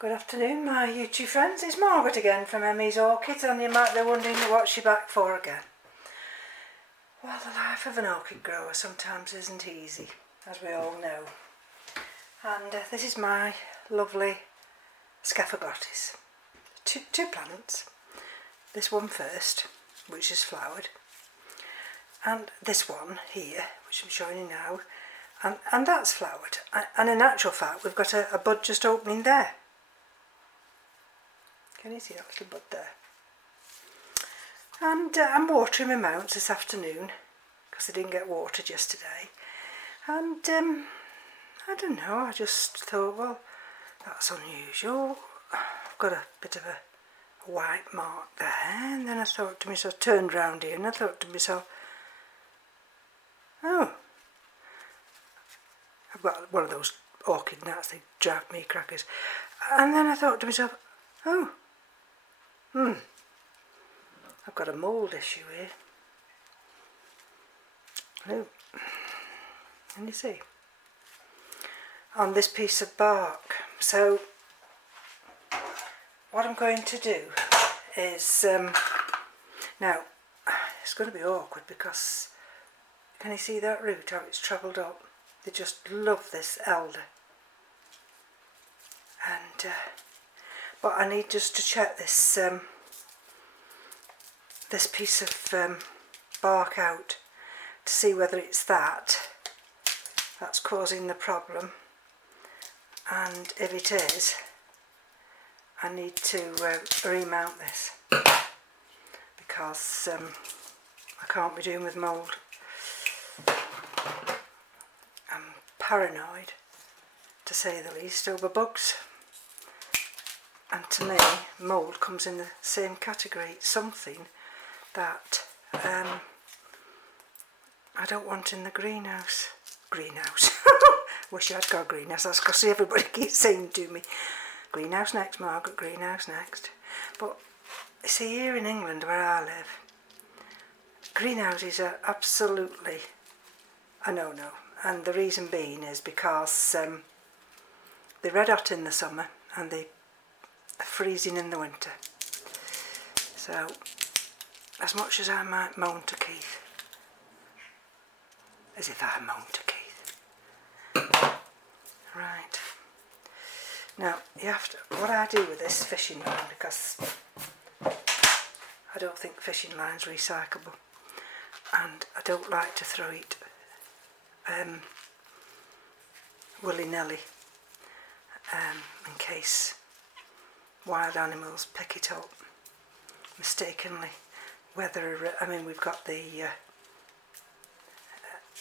Good afternoon, my YouTube friends. It's Margaret again from M.E.s Orchids, and you might be wondering what she's back for again. Well, the life of an orchid grower sometimes isn't easy, as we all know. And this is my lovely Scaphyglottis. Two plants. This one first, which is flowered, and this one here, which I'm showing you now, and that's flowered. And in actual fact, we've got a bud just opening there. Can you see that little bud there? And I'm watering my mounts this afternoon because I didn't get watered yesterday. And I don't know, I just thought, well, that's unusual. I've got a bit of a white mark there. And then I thought to myself, turned round here and I thought to myself, oh, I've got one of those orchid gnats, they drive me crackers. And then I thought to myself, oh, I've got a mould issue here. Look, can you see? On this piece of bark. So what I'm going to do is, now it's going to be awkward because, can you see that root, how it's travelled up? They just love this elder. And but I need just to check this this piece of bark out to see whether it's that's causing the problem, and if it is, I need to remount this because I can't be doing with mould. I'm paranoid, to say the least, over bugs. And to me, mould comes in the same category. It's something that I don't want in the greenhouse. Greenhouse. Wish I'd got a greenhouse. That's because everybody keeps saying to me, greenhouse next, Margaret, greenhouse next. But see, here in England where I live, greenhouses are absolutely a no-no. And the reason being is because they're red hot in the summer and they freezing in the winter. So as much as I might moan to Keith, as if I moan to Keith. Right, now you have to, what I do with this fishing line, because I don't think fishing line's recyclable and I don't like to throw it willy-nilly in case wild animals pick it up mistakenly. Whether, I mean, we've got the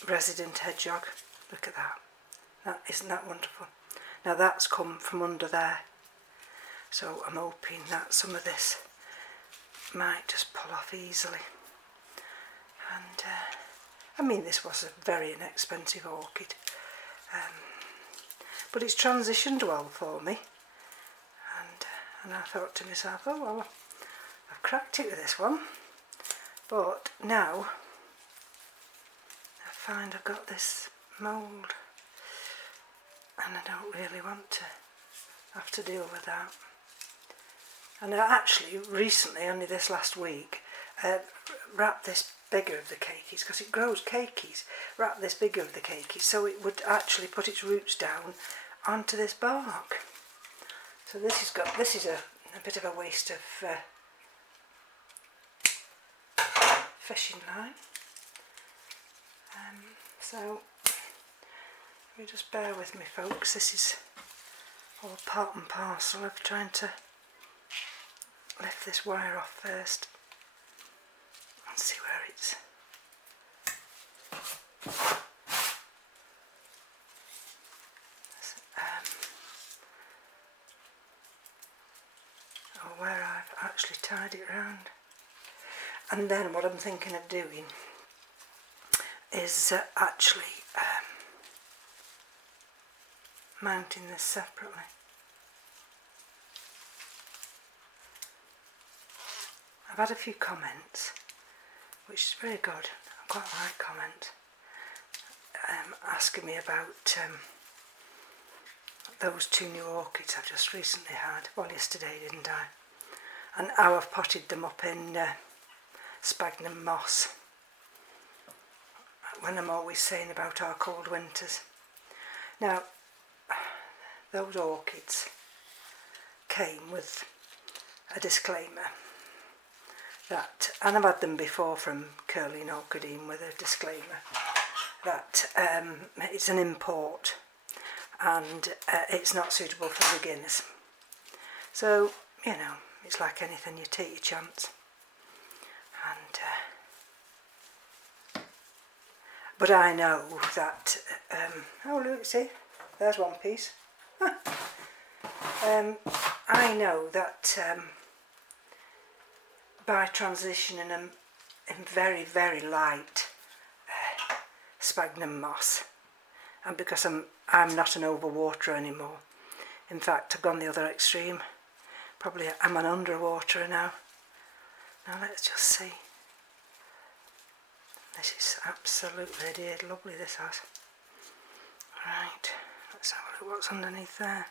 resident hedgehog, look at that, isn't that wonderful? Now that's come from under there, so I'm hoping that some of this might just pull off easily. And I mean, this was a very inexpensive orchid, but it's transitioned well for me. And I thought to myself, oh well, I've cracked it with this one, but now I find I've got this mould and I don't really want to have to deal with that. And I actually recently, only this last week, wrapped this bigger of the keikis, because it grows keikis, wrapped this bigger of the keikis so it would actually put its roots down onto this bark. So this is a bit of a waste of fishing line. So you just bear with me, folks. This is all part and parcel of trying to lift this wire off first and see where it's. Or where I've actually tied it round. And then what I'm thinking of doing is actually mounting this separately. I've had a few comments, which is very good. I quite like comments asking me about those 2 new orchids I've just recently had. Well, yesterday, didn't I? And how I've potted them up in sphagnum moss, when I'm always saying about our cold winters. Now, those orchids came with a disclaimer that, and I've had them before from Curly and Orchidine with a disclaimer that it's an import and it's not suitable for beginners. So, you know, it's like anything, you take your chance. And but I know that oh look, see, there's one piece. I know that by transitioning them in very, very light sphagnum moss, and because I'm not an overwaterer anymore, in fact I've gone the other extreme, probably I'm an underwaterer now. Now let's just see. This is absolutely dear lovely, this has. Right, let's have a look what's underneath there.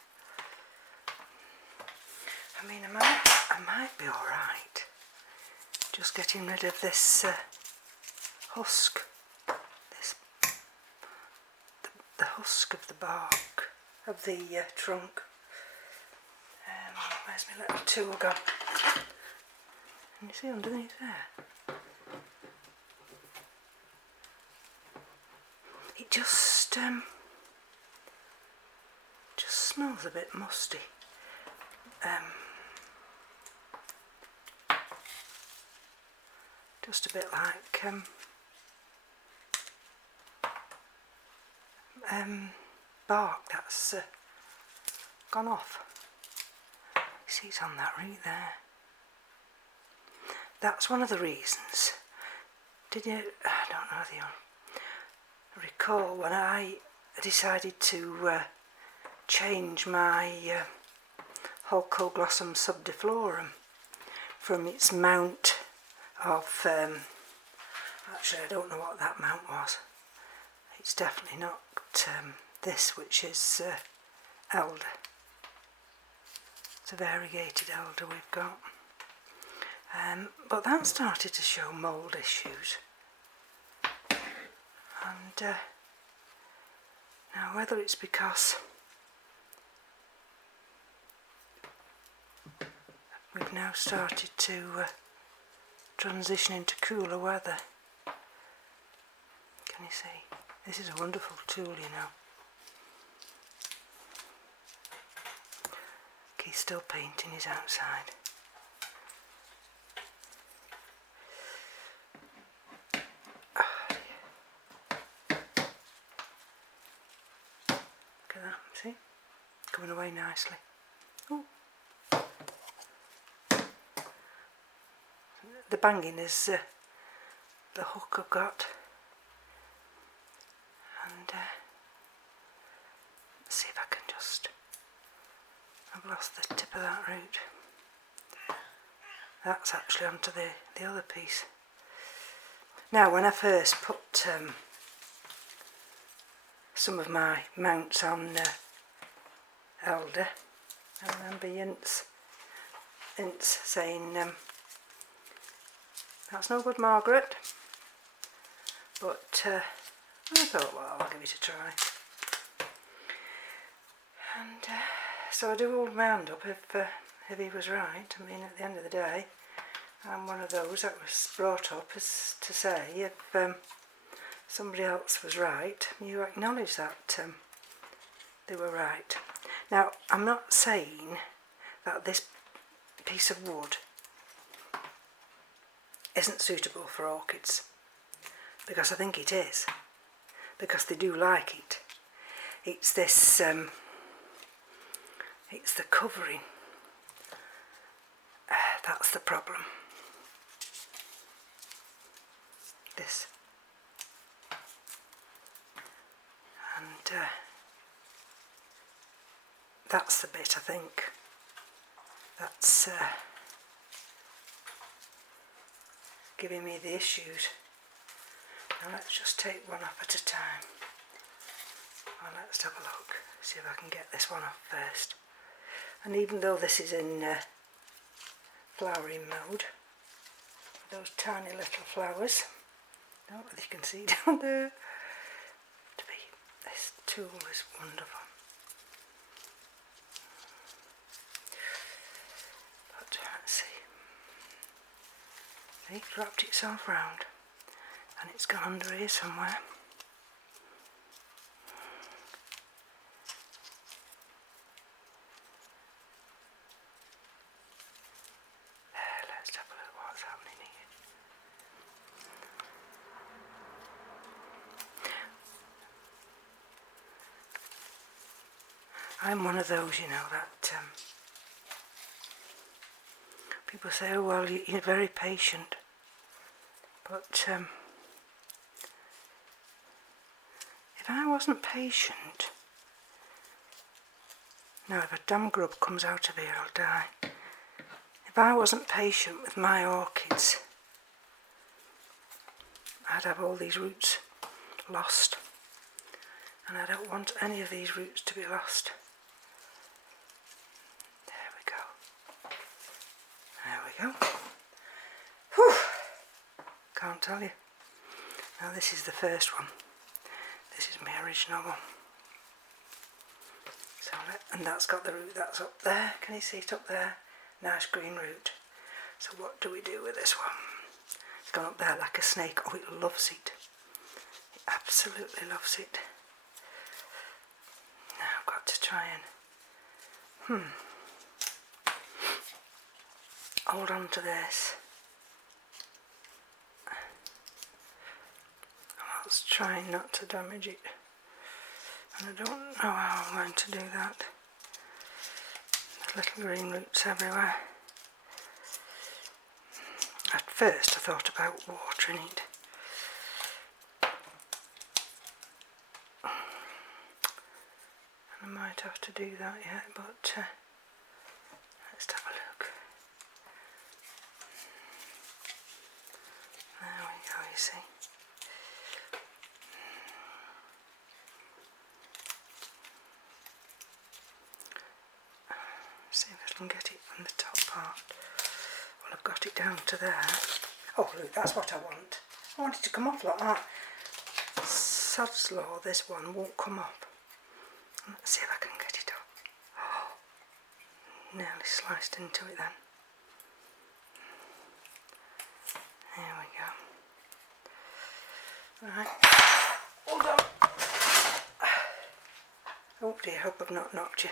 I mean, I might be alright just getting rid of this husk, the husk of the bark of the trunk. Where's my little tool gone? Can you see underneath there? It just smells a bit musty. Just a bit like bark that's gone off. You see it's on that root there. That's one of the reasons. Did you, I don't know if you recall when I decided to change my Holcoglossum subdiflorum from its mount of, actually I don't know what that mount was. It's definitely not this, which is elder. It's a variegated elder we've got. But that started to show mould issues. And now whether it's because we've now started to transition into cooler weather. Can you see? This is a wonderful tool, you know. He's still painting his outside. Oh, dear. Look at that, see? Coming away nicely. Ooh. The banging is the hook I've got, and let's see if I can just, I've lost the tip of that root. That's actually onto the other piece. Now when I first put some of my mounts on elder, I remember Ince saying that's no good, Margaret, but I thought, well, I'll give it a try. And so I do hold my hand up if he was right. I mean, at the end of the day, I'm one of those that was brought up as to say if somebody else was right, you acknowledge that they were right. Now, I'm not saying that this piece of wood isn't suitable for orchids, because I think it is, because they do like it. It's this, it's the covering, that's the problem. This. And that's the bit, I think, that's giving me the issues. Now let's just take one up at a time. Well, let's have a look, see if I can get this one off first. And even though this is in flowering mode, those tiny little flowers, I don't know if you can see down there, this tool is wonderful. But let's see, it wrapped itself round and it's gone under here somewhere. Let's have a look what's happening here. I'm one of those, you know, that people say, oh well, you're very patient, but if I wasn't patient, now if a damn grub comes out of here I'll die. If I wasn't patient with my orchids, I'd have all these roots lost, and I don't want any of these roots to be lost. There we go. There we go. Whew. Can't tell you. Now this is the first one. This is my original one. So and that's got the root that's up there. Can you see it up there? Nice green root. So what do we do with this one? It's gone up there like a snake. Oh, it loves it. It absolutely loves it. Now I've got to try and hold on to this. Let's try not to damage it. And I don't know how I'm going to do that. There's little green roots everywhere. At first I thought about watering it. And I might have to do that yet, but let's have a look. There we go, you see. See if I can get it from the top part. Well, I've got it down to there. Oh look, that's what I want. I want it to come off like that. Sod's law, this one won't come up. Let's see if I can get it off. Oh, nearly sliced into it then. There we go. Right, hold on. Oh dear, hope I've not knocked you.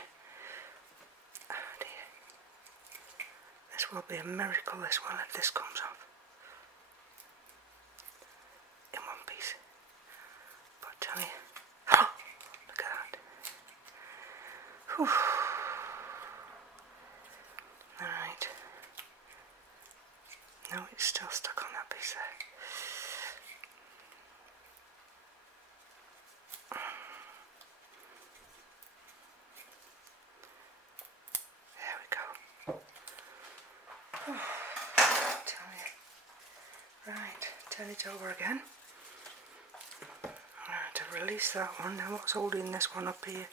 This will be a miracle, this one, if this comes off in one piece. But tell you, oh, look at that. Whew. Alright. No, it's still stuck on that piece there. Right, turn it over again. Right, to release that one. Now what's holding this one up here?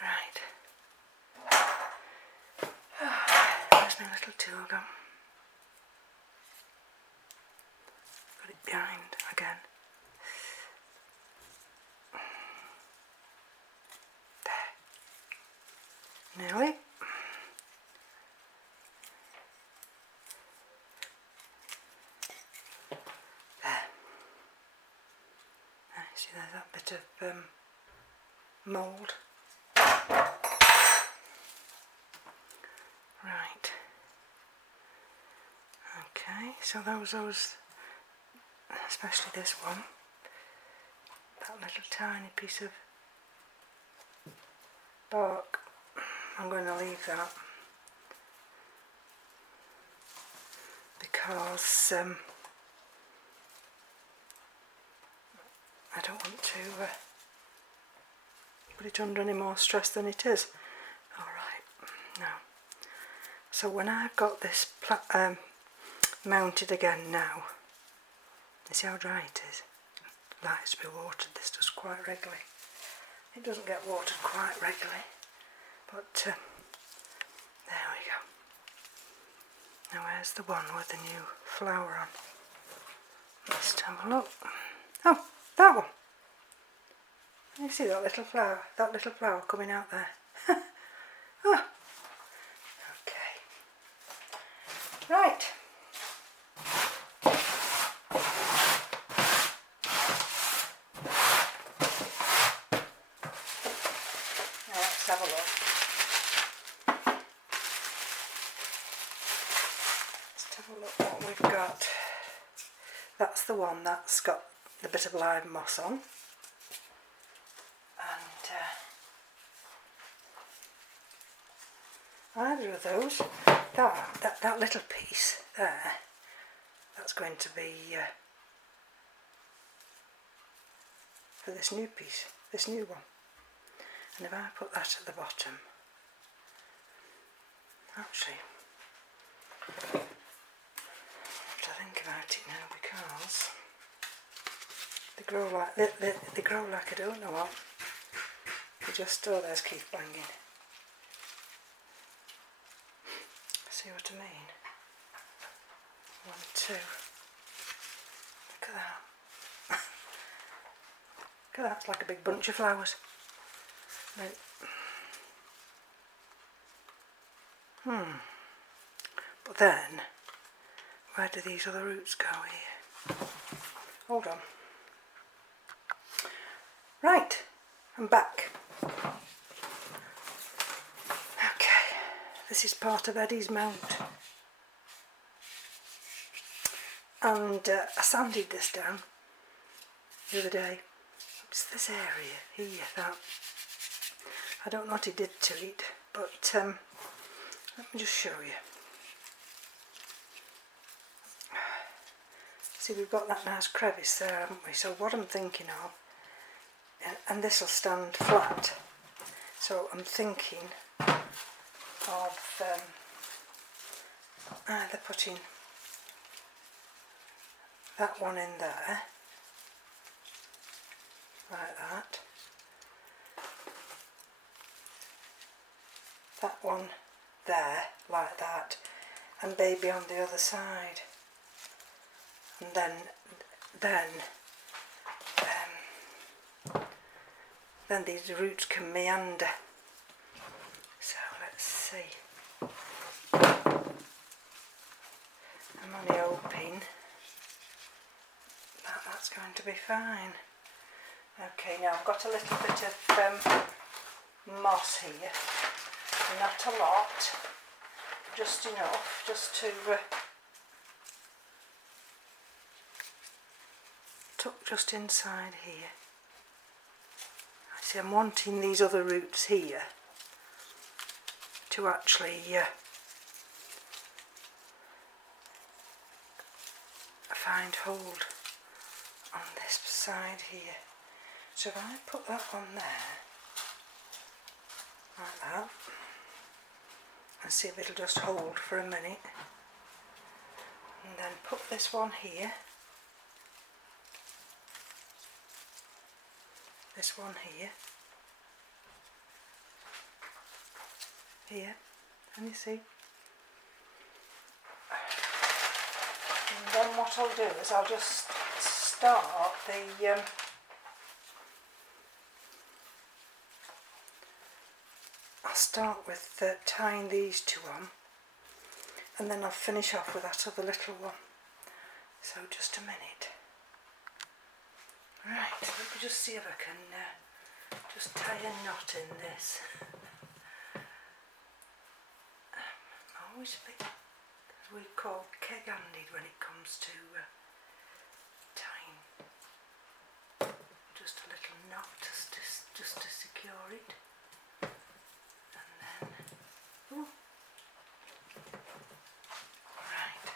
Right. Where's my little tool gone? Put it behind again. Nearly. There. See, there's that bit of mould. Right. Okay, so those, especially this one, that little tiny piece of bark, I'm going to leave that because I don't want to put it under any more stress than it is. Alright, now, so when I've got this mounted again now. You see how dry it is? It likes to be watered, this does quite regularly. It doesn't get watered quite regularly, but there we go. Now where's the one with the new flower on? Let's have a look. Oh, that one. You see that little flower coming out there. Oh. Okay. Right. Now let's have a look. Let's have a look what we've got. That's the one that's got the bit of live moss on. Either of those, that little piece there, that's going to be for this new piece, this new one. And if I put that at the bottom, actually, I have to think about it now because they grow like I don't know what. They just, oh, there's Keith banging. See what I mean? 1, 2. Look at that. Look at that, it's like a big bunch of flowers. Right. But then, where do these other roots go here? Hold on. Right, I'm back. This is part of Eddie's mount, and I sanded this down the other day. It's this area here that I don't know what he did to it, but let me just show you. See, we've got that nice crevice there, haven't we? So what I'm thinking of, and this will stand flat, so I'm thinking of either putting that one in there, like that, that one there, like that, and maybe on the other side, and then these roots can meander. So let's see. I'm only hoping that that's going to be fine. Okay, now I've got a little bit of moss here, not a lot, just enough, just to tuck just inside here. I see I'm wanting these other roots here to actually find hold on this side here. So if I put that on there, like that, and see if it'll just hold for a minute, and then put this one here, this one here, and you see. And then what I'll do is I'll just start the I'll start with tying these two on, and then I'll finish off with that other little one. So just a minute. Right, let me just see if I can just tie a knot in this. Always a bit, as we call, keg-handed when it comes to tying. Just a little knot just to secure it. And then, ooh. Right.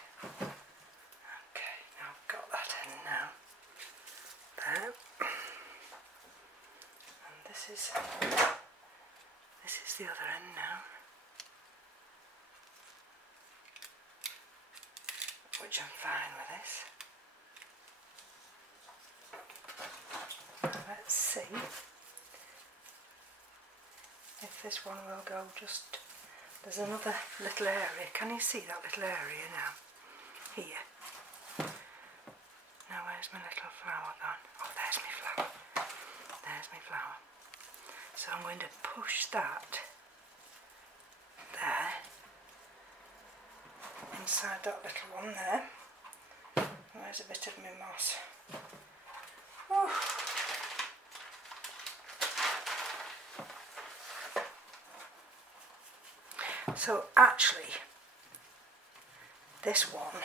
Okay, now I've got that in now. There. And this is the other end now. which I'm fine with this. Let's see if this one will go just... There's another little area. Can you see that little area now? Here. Now where's my little flower gone? Oh, there's my flower. There's my flower. So I'm going to push that there, inside that little one there. Where's a bit of my moss? Oh. So actually, this one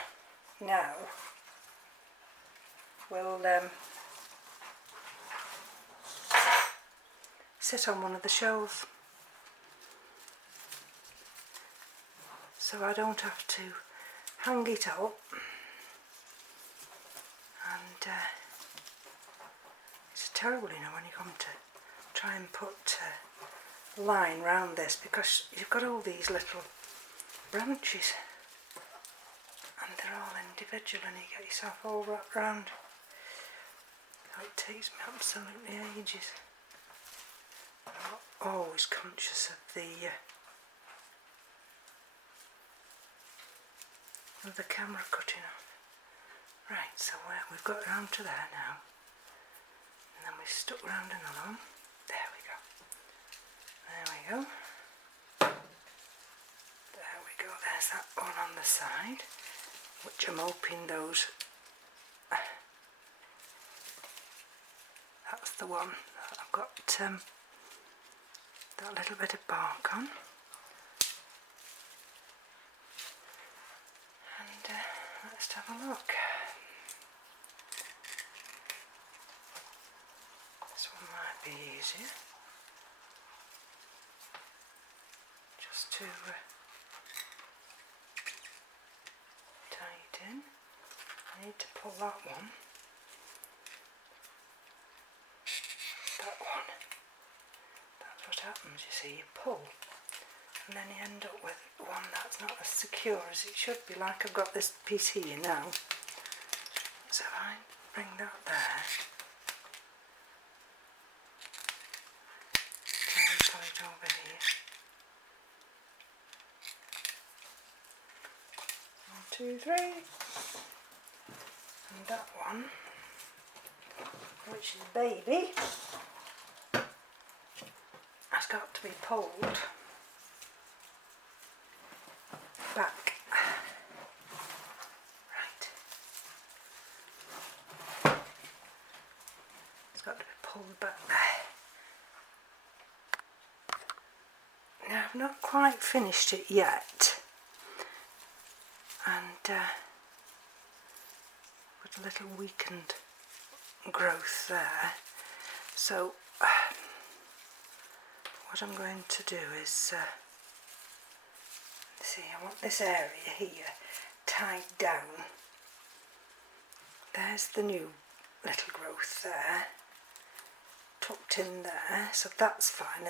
now will sit on one of the shelves, so I don't have to hang it up, and it's terrible, you know, when you come to try and put a line round this, because you've got all these little branches and they're all individual and you get yourself all wrapped round. It takes me absolutely ages. I'm always conscious of the camera cutting off. Right, so we've got round to there now, and then we stuck round another one. There we go. There we go. There we go. There's that one on the side, which I'm hoping those... That's the one that I've got that little bit of bark on. And let's have a look. This one might be easier. Just to tie it in. I need to pull that one. That one. That's what happens, you see, you pull and then you end up with one that's not as secure as it should be, like I've got this piece here now. So if I bring that there, try and pull it over here. 1, 2, 3, and that one, which is baby, has got to be pulled back. Right. It's got to be pulled back there. Now I've not quite finished it yet, and with a little weakened growth there. So what I'm going to do is see, I want this area here tied down. There's the new little growth there, tucked in there, so that's fine.